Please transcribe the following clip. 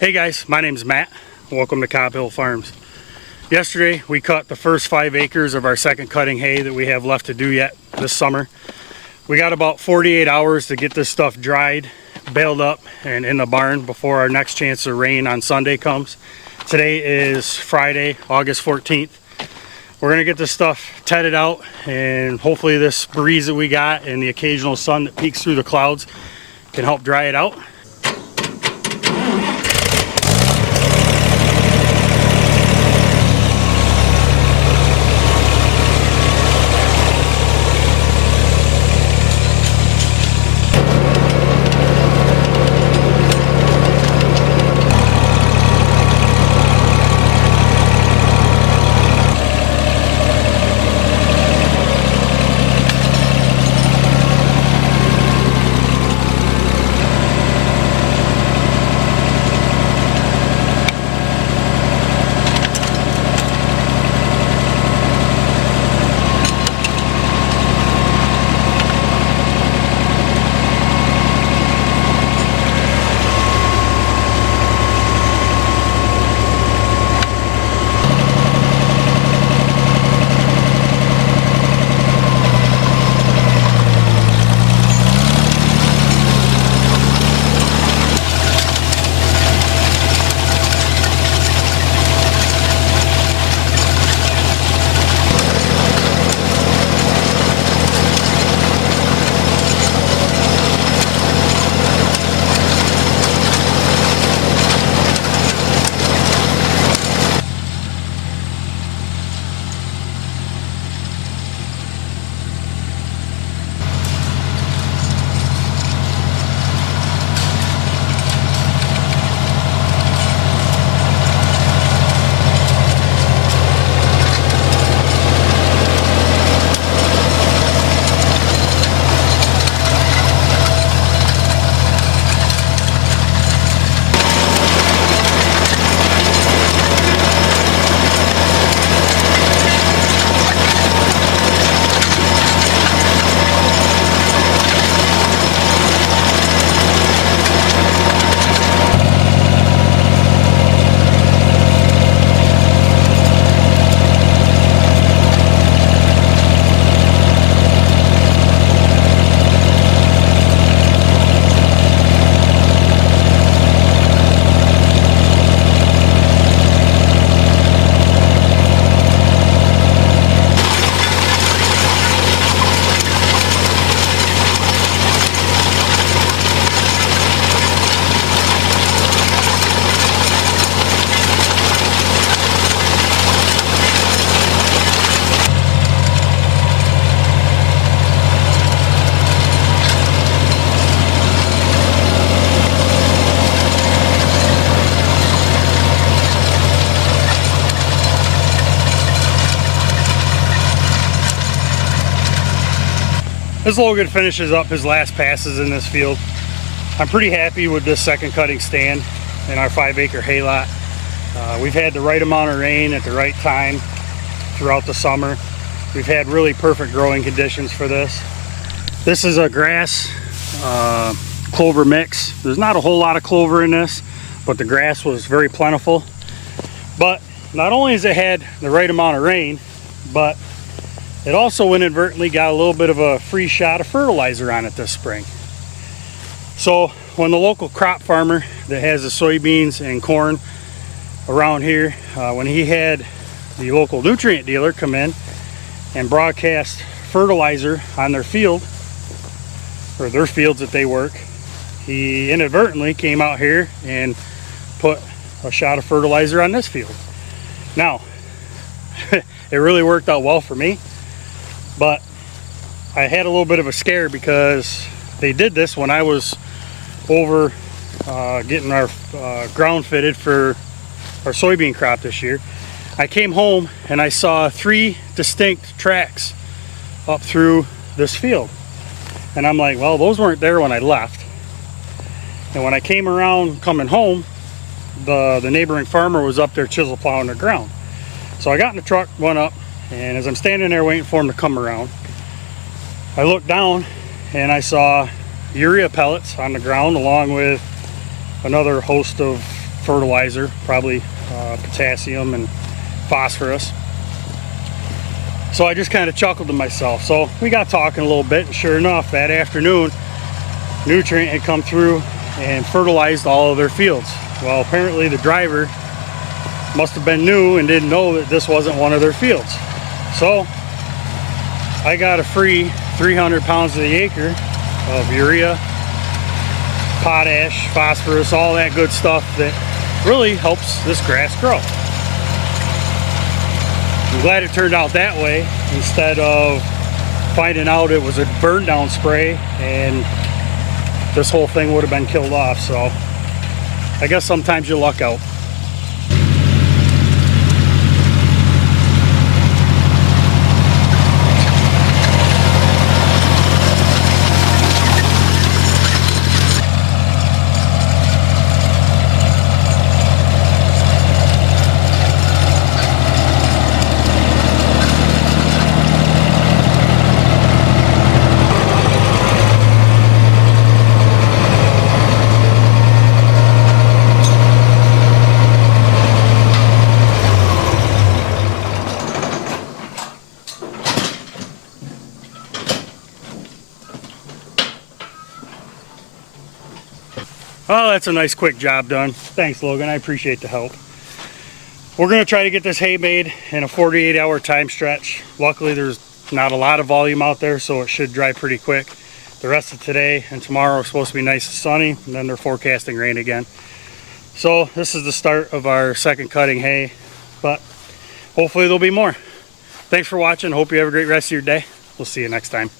Hey guys, my name's Matt. Welcome to Cobb Hill Farms. Yesterday we cut the first 5 acres of our second cutting hay that we have left to do yet this summer. We got about 48 hours to get this stuff dried, baled up, and in the barn before our next chance of rain on Sunday comes. Today is Friday, August 14th. We're gonna get this stuff tedded out, and hopefully this breeze that we got and the occasional sun that peeks through the clouds can help dry it out. This Logan finishes up his last passes in this field. I'm pretty happy with this second cutting stand in our 5-acre hay lot. We've had the right amount of rain at the right time throughout the summer. We've had really perfect growing conditions for this. This is a grass clover mix. There's not a whole lot of clover in this, but the grass was very plentiful. But not only has it had the right amount of rain, but it also inadvertently got a little bit of a free shot of fertilizer on it this spring. So when the local crop farmer that has the soybeans and corn around here, when he had the local nutrient dealer come in and broadcast fertilizer on their field, or their fields that they work, he inadvertently came out here and put a shot of fertilizer on this field. Now, it really worked out well for me. But I had a little bit of a scare because they did this when I was over getting our ground fitted for our soybean crop this year. I came home and I saw 3 distinct tracks up through this field. And I'm like, well, those weren't there when I left. And when I came around coming home, the neighboring farmer was up there chisel plowing the ground. So I got in the truck, went up, and as I'm standing there waiting for him to come around, I looked down and I saw urea pellets on the ground along with another host of fertilizer, probably potassium and phosphorus. So I just kind of chuckled to myself. So we got talking a little bit, and sure enough, that afternoon, Nutrient had come through and fertilized all of their fields. Well, apparently the driver must have been new and didn't know that this wasn't one of their fields. So I got a free 300 pounds to the acre of urea, potash, phosphorus, all that good stuff that really helps this grass grow. I'm glad it turned out that way instead of finding out it was a burn down spray and this whole thing would have been killed off. So I guess sometimes you luck out. Oh, that's a nice quick job done. Thanks, Logan. I appreciate the help. We're going to try to get this hay made in a 48-hour time stretch. Luckily, there's not a lot of volume out there, so it should dry pretty quick. The rest of today and tomorrow are supposed to be nice and sunny, and then they're forecasting rain again. So this is the start of our second cutting hay, but hopefully there'll be more. Thanks for watching. Hope you have a great rest of your day. We'll see you next time.